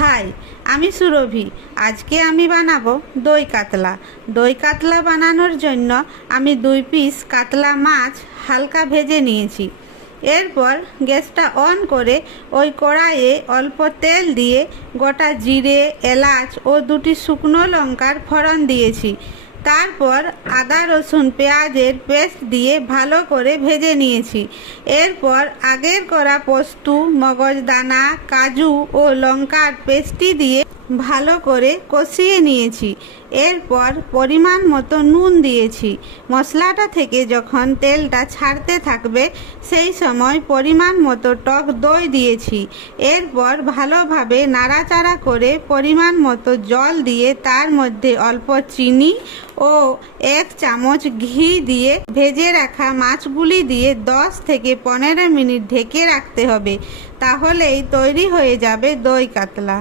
High, আমি সুরভি। আজকে আমি বানাবো দই কাতলা। দই কাতলা বানানোর জন্য আমি 2 পিস কাতলা মাছ হালকা ভেজে নিয়েছি। এরপর গ্যাসটা অন করে ওই কড়াইয়ে অল্প তেল দিয়ে গোটা জিরে, এলাচ ও 2টি শুকনো লঙ্কার ফোড়ন দিয়েছি। তারপর আদা রসুন পেঁয়াজের পেস্ট দিয়ে ভালো করে ভেজে নিয়েছি। এরপর আগের করা পোস্ত, মগজদানা, কাজু ও লঙ্কার পেস্টটি দিয়ে ভালো করে কষিয়ে নিয়েছি। এরপর পরিমাণ মতো নুন দিয়েছি। মশলাটা থেকে যখন তেলটা ছাড়তে থাকবে সেই সময় পরিমাণ মতো টক দই দিয়েছি। এরপর ভালোভাবে নাড়াচাড়া করে পরিমাণ মতো জল দিয়ে তার মধ্যে অল্প চিনি ও 1 চামচ ঘি দিয়ে ভেজে রাখা মাছগুলি দিয়ে 10 থেকে 15 মিনিট ঢেকে রাখতে হবে। তাহলেই তৈরি হয়ে যাবে দই কাতলা।